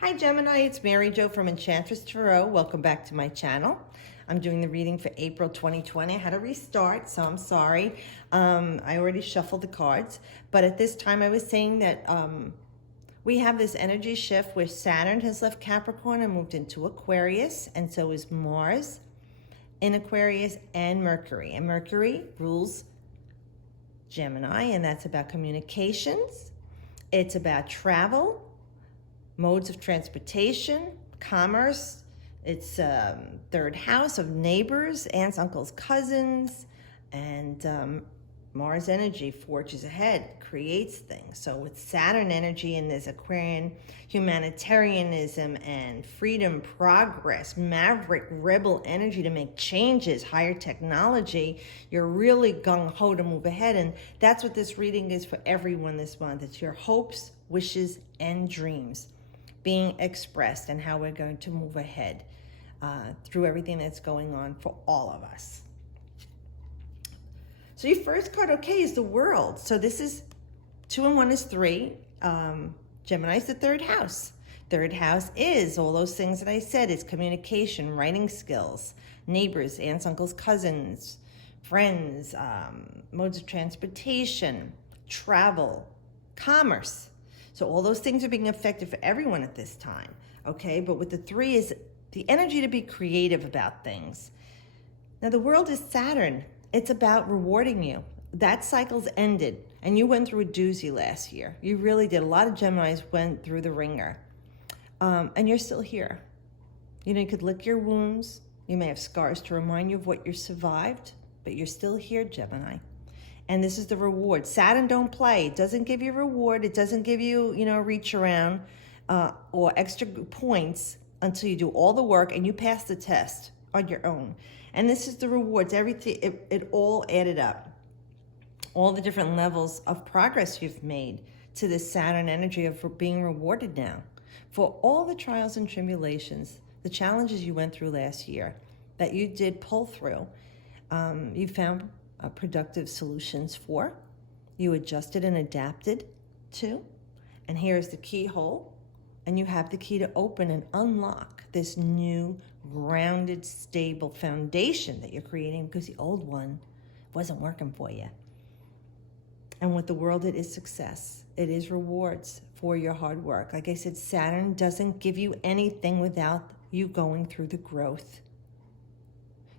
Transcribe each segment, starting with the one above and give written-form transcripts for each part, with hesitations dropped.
Hi Gemini, it's Mary Jo from Enchantress Tarot. Welcome back to my channel. I'm doing the reading for April 2020. I had to restart, so I'm sorry. I already shuffled the cards, but at this time I was saying that we have this energy shift where Saturn has left Capricorn and moved into Aquarius, and so is Mars in Aquarius and Mercury. And Mercury rules Gemini, and that's about communications. It's about travel, modes of transportation, commerce. It's third house of neighbors, aunts, uncles, cousins, and Mars energy forges ahead, creates things. So with Saturn energy in this Aquarian, humanitarianism and freedom, progress, maverick, rebel energy to make changes, higher technology, you're really gung-ho to move ahead. And that's what this reading is for everyone this month. It's your hopes, wishes, and dreams being expressed and how we're going to move ahead through everything that's going on for all of us. So your first card, okay, is the World. So this is 2 and 1 is 3. Gemini's the third house. Third house is all those things that I said. It's communication, writing skills, neighbors, aunts, uncles, cousins, friends, modes of transportation, travel, commerce. So all those things are being affected for everyone at this time, okay? But with the 3 is the energy to be creative about things. Now the World is Saturn. It's about rewarding you. That cycle's ended, and you went through a doozy last year. You really did. A lot of Geminis went through the ringer, and you're still here. You know, you could lick your wounds. You may have scars to remind you of what you survived, but you're still here, Gemini. And this is the reward. Saturn don't play. It doesn't give you a reward. It doesn't give you, a reach around or extra points until you do all the work and you pass the test on your own. And this is the rewards. Everything, it all added up. All the different levels of progress you've made to this Saturn energy of being rewarded now. For all the trials and tribulations, the challenges you went through last year that you did pull through, you found productive solutions for, you adjusted and adapted to, and here's the keyhole, and you have the key to open and unlock this new grounded, stable foundation that you're creating because the old one wasn't working for you. And with the World, it is success. It is rewards for your hard work. Like I said, Saturn doesn't give you anything without you going through the growth.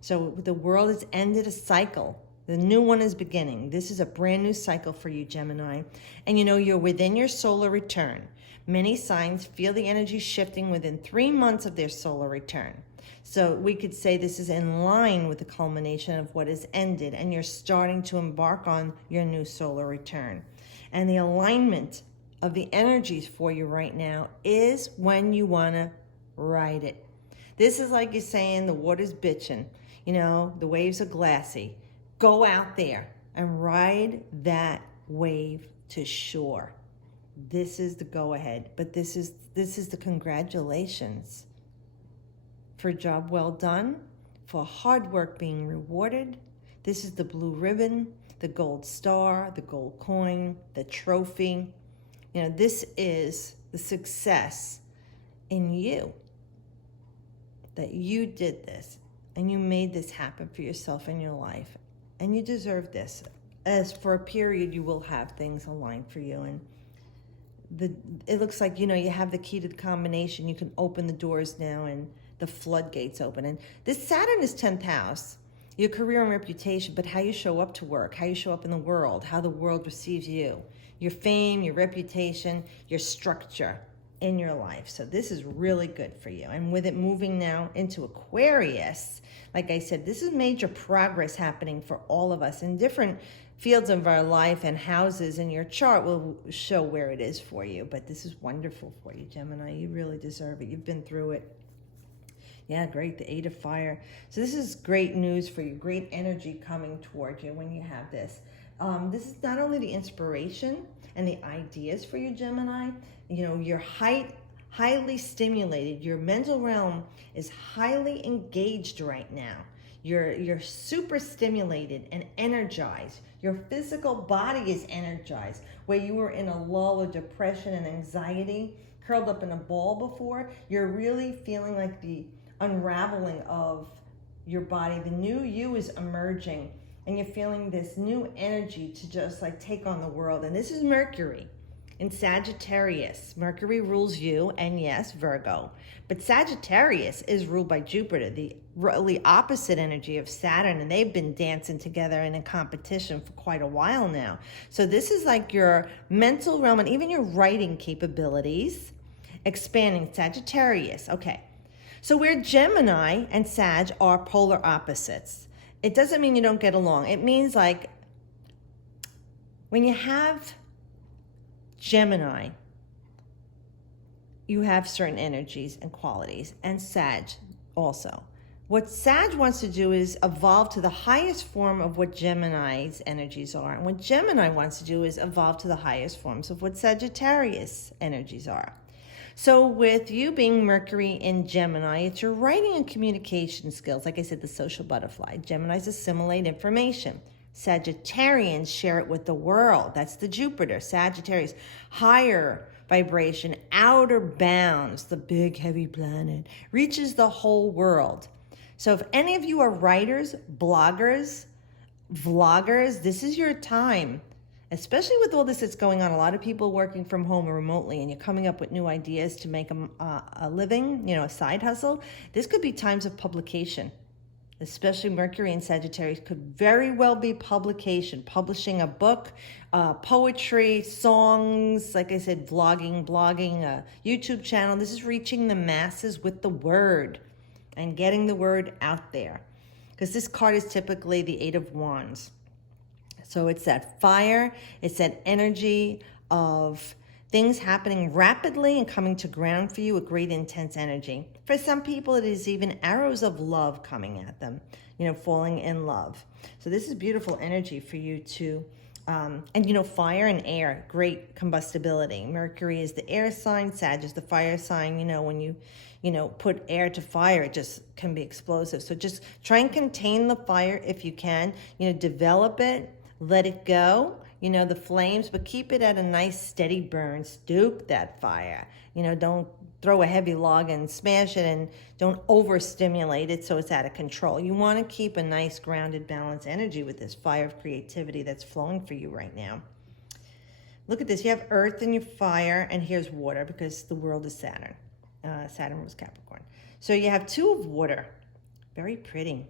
So the World has ended a cycle. The new one is beginning. This is a brand new cycle for you, Gemini. And you're within your solar return. Many signs feel the energy shifting within 3 months of their solar return. So we could say this is in line with the culmination of what has ended, and you're starting to embark on your new solar return. And the alignment of the energies for you right now is when you want to ride it. This is like you're saying the water's bitching. The waves are glassy. Go out there and ride that wave to shore. This is the go-ahead, but this is the congratulations for a job well done, for hard work being rewarded. This is the blue ribbon, the gold star, the gold coin, the trophy. This is the success in you, that you did this and you made this happen for yourself in your life. And you deserve this. As for a period, you will have things aligned for you. And it looks like, you have the key to the combination. You can open the doors now and the floodgates open. And this Saturn is 10th house, your career and reputation, but how you show up to work, how you show up in the world, how the world receives you, your fame, your reputation, your structure in your life. So this is really good for you. And with it moving now into Aquarius, like I said, this is major progress happening for all of us in different fields of our life, and houses in your chart will show where it is for you. But this is wonderful for you, Gemini. You really deserve it. You've been through it. Yeah, great. The 8 of Fire. So this is great news for you. Great energy coming toward you when you have this. This is not only the inspiration and the ideas for you, Gemini. You're highly stimulated. Your mental realm is highly engaged right now. You're super stimulated and energized. Your physical body is energized. Where you were in a lull of depression and anxiety curled up in a ball before, you're really feeling like the unraveling of your body. The new you is emerging, and you're feeling this new energy to just like take on the world. And this is Mercury in Sagittarius. Mercury rules you, and yes, Virgo. But Sagittarius is ruled by Jupiter, the really opposite energy of Saturn, and they've been dancing together and in competition for quite a while now. So this is like your mental realm and even your writing capabilities expanding. Sagittarius, okay. So where Gemini and Sag are polar opposites, it doesn't mean you don't get along. It means like when you have Gemini, you have certain energies and qualities, and Sag also. What Sag wants to do is evolve to the highest form of what Gemini's energies are. And what Gemini wants to do is evolve to the highest forms of what Sagittarius energies are. So with you being Mercury in Gemini, it's your writing and communication skills. Like I said, the social butterfly. Geminis assimilate information. Sagittarians share it with the world. That's the Jupiter. Sagittarius, higher vibration, outer bounds, the big heavy planet, reaches the whole world. So if any of you are writers, bloggers, vloggers, this is your time. Especially with all this that's going on, a lot of people working from home or remotely, and you're coming up with new ideas to make a living, a side hustle. This could be times of publication. Especially Mercury and Sagittarius could very well be publication, publishing a book, poetry, songs, like I said, vlogging, blogging, a YouTube channel. This is reaching the masses with the word and getting the word out there. Because this card is typically the Eight of Wands. So it's that fire, it's that energy of things happening rapidly and coming to ground for you with great intense energy. For some people, it is even arrows of love coming at them, falling in love. So this is beautiful energy for you to, and fire and air, great combustibility. Mercury is the air sign, Sag is the fire sign. When you put air to fire, it just can be explosive. So just try and contain the fire if you can, develop it, let it go, the flames, but keep it at a nice steady burn. Stoke that fire. Don't throw a heavy log and smash it, and don't overstimulate it so it's out of control. You want to keep a nice grounded, balanced energy with this fire of creativity that's flowing for you right now. Look at this. You have earth in your fire, and here's water because the world is Saturn. Saturn was Capricorn. So you have two of water. Very pretty.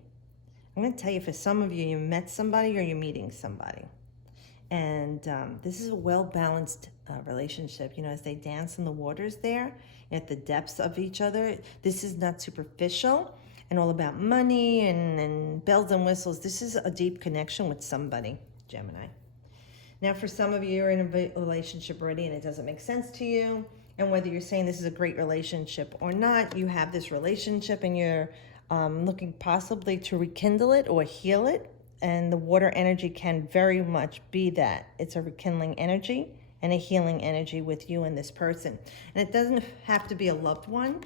I'm going to tell you, for some of you, you met somebody or you're meeting somebody. And this is a well-balanced relationship. As they dance in the waters there, at the depths of each other, this is not superficial and all about money and bells and whistles. This is a deep connection with somebody, Gemini. Now, for some of you, you're in a relationship already and it doesn't make sense to you. And whether you're saying this is a great relationship or not, you have this relationship and you're looking possibly to rekindle it or heal it. And the water energy can very much be that. It's a rekindling energy and a healing energy with you and this person. And it doesn't have to be a loved one.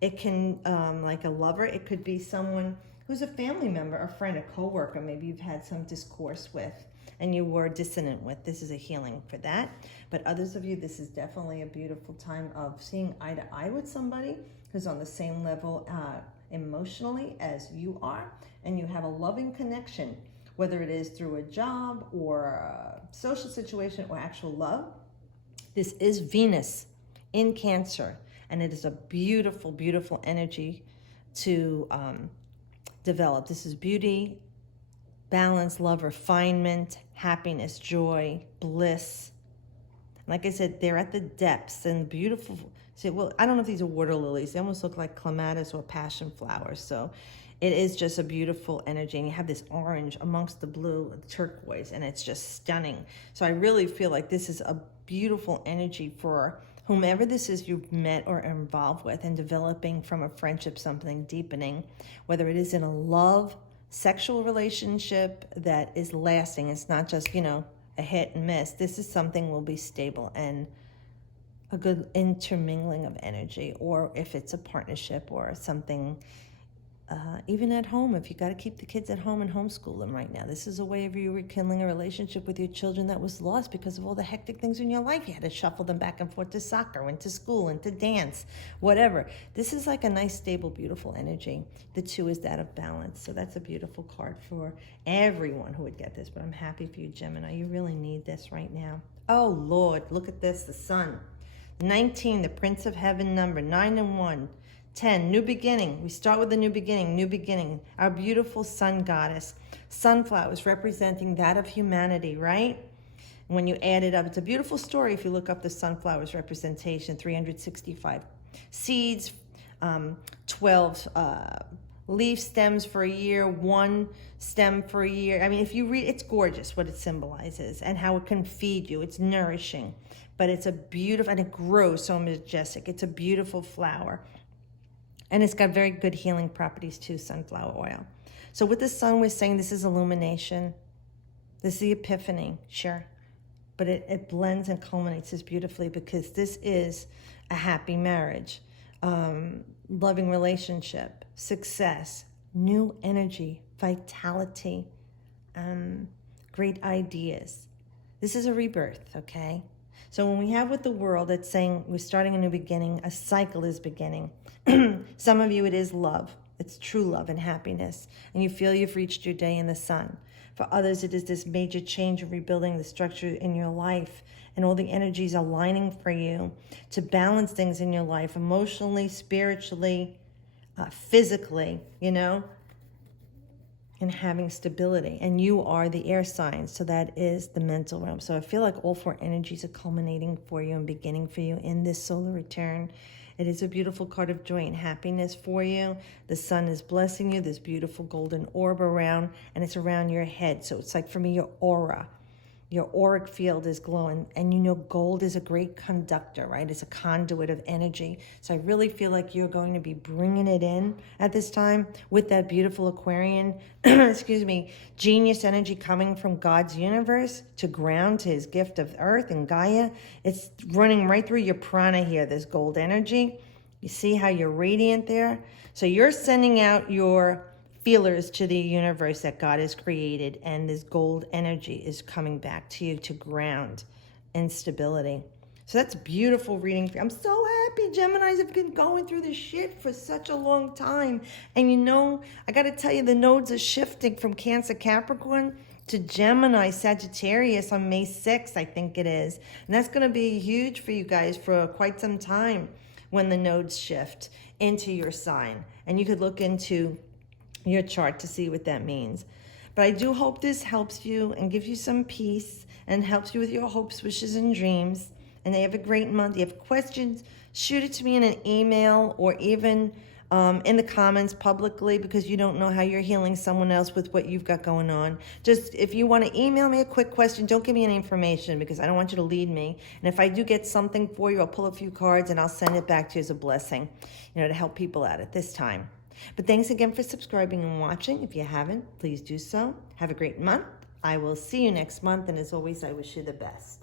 It can, like a lover, it could be someone who's a family member, a friend, a coworker, maybe you've had some discourse with and you were dissonant with. This is a healing for that. But others of you, this is definitely a beautiful time of seeing eye to eye with somebody who's on the same level emotionally as you are, and you have a loving connection, whether it is through a job or a social situation or actual love. This is Venus in Cancer, and it is a beautiful, beautiful energy to develop. This is beauty, balance, love, refinement, happiness, joy, bliss. Like I said, they're at the depths and beautiful. See, well, I don't know if these are water lilies. They almost look like clematis or passion flowers. So it is just a beautiful energy. And you have this orange amongst the blue, the turquoise, and it's just stunning. So I really feel like this is a beautiful energy for whomever this is you've met or are involved with, and developing from a friendship something deepening, whether it is in a love, sexual relationship that is lasting. It's not just, a hit and miss. This is something will be stable and a good intermingling of energy, or if it's a partnership or something even at home, if you got to keep the kids at home and homeschool them right now. This is a way of you rekindling a relationship with your children that was lost because of all the hectic things in your life. You had to shuffle them back and forth to soccer, and to school, and to dance, whatever. This is like a nice, stable, beautiful energy. The 2 is that of balance. So that's a beautiful card for everyone who would get this. But I'm happy for you, Gemini. You really need this right now. Oh, Lord, look at this, the sun. 19, the Prince of Heaven number, 9 and 1. 10, new beginning. We start with a new beginning, new beginning. Our beautiful sun goddess. Sunflowers representing that of humanity, right? When you add it up, it's a beautiful story if you look up the sunflowers representation, 365 seeds, 12 leaf stems for a year, 1 stem for a year. I mean, if you read, it's gorgeous what it symbolizes and how it can feed you. It's nourishing, but it's a beautiful, and it grows so majestic. It's a beautiful flower. And it's got very good healing properties too, sunflower oil. So with the sun, we're saying this is illumination. This is the epiphany, sure. But it blends and culminates this beautifully because this is a happy marriage, loving relationship, success, new energy, vitality, great ideas. This is a rebirth, okay? So when we have with the world, it's saying we're starting a new beginning, a cycle is beginning. Some of you, it is love. It's true love and happiness. And you feel you've reached your day in the sun. For others, it is this major change of rebuilding the structure in your life and all the energies aligning for you to balance things in your life, emotionally, spiritually, physically, you know, and having stability. And you are the air sign, so that is the mental realm. So I feel like all 4 energies are culminating for you and beginning for you in this solar return. It is a beautiful card of joy and happiness for you. The sun is blessing you. This beautiful golden orb around, and it's around your head. So it's like, for me, your aura. Your auric field is glowing, and you know gold is a great conductor, right? It's a conduit of energy. So I really feel like you're going to be bringing it in at this time with that beautiful Aquarian, excuse me, genius energy coming from God's universe to ground to his gift of earth and Gaia. It's running right through your prana here, this gold energy. You see how you're radiant there? So you're sending out your feelers to the universe that God has created, and this gold energy is coming back to you to ground and stability. So that's beautiful reading. I'm so happy Geminis have been going through this shit for such a long time. And you know, I got to tell you, the nodes are shifting from Cancer, Capricorn to Gemini, Sagittarius on May 6th, I think it is. And that's going to be huge for you guys for quite some time when the nodes shift into your sign. And you could look into your chart to see what that means. But I do hope this helps you and gives you some peace and helps you with your hopes, wishes, and dreams. And they have a great month. If you have questions, shoot it to me in an email or even in the comments publicly, because you don't know how you're healing someone else with what you've got going on. Just if you want to email me a quick question, don't give me any information because I don't want you to lead me. And if I do get something for you, I'll pull a few cards and I'll send it back to you as a blessing, you know, to help people out at this time. But thanks again for subscribing and watching. If you haven't, please do so. Have a great month. I will see you next month. And as always, I wish you the best.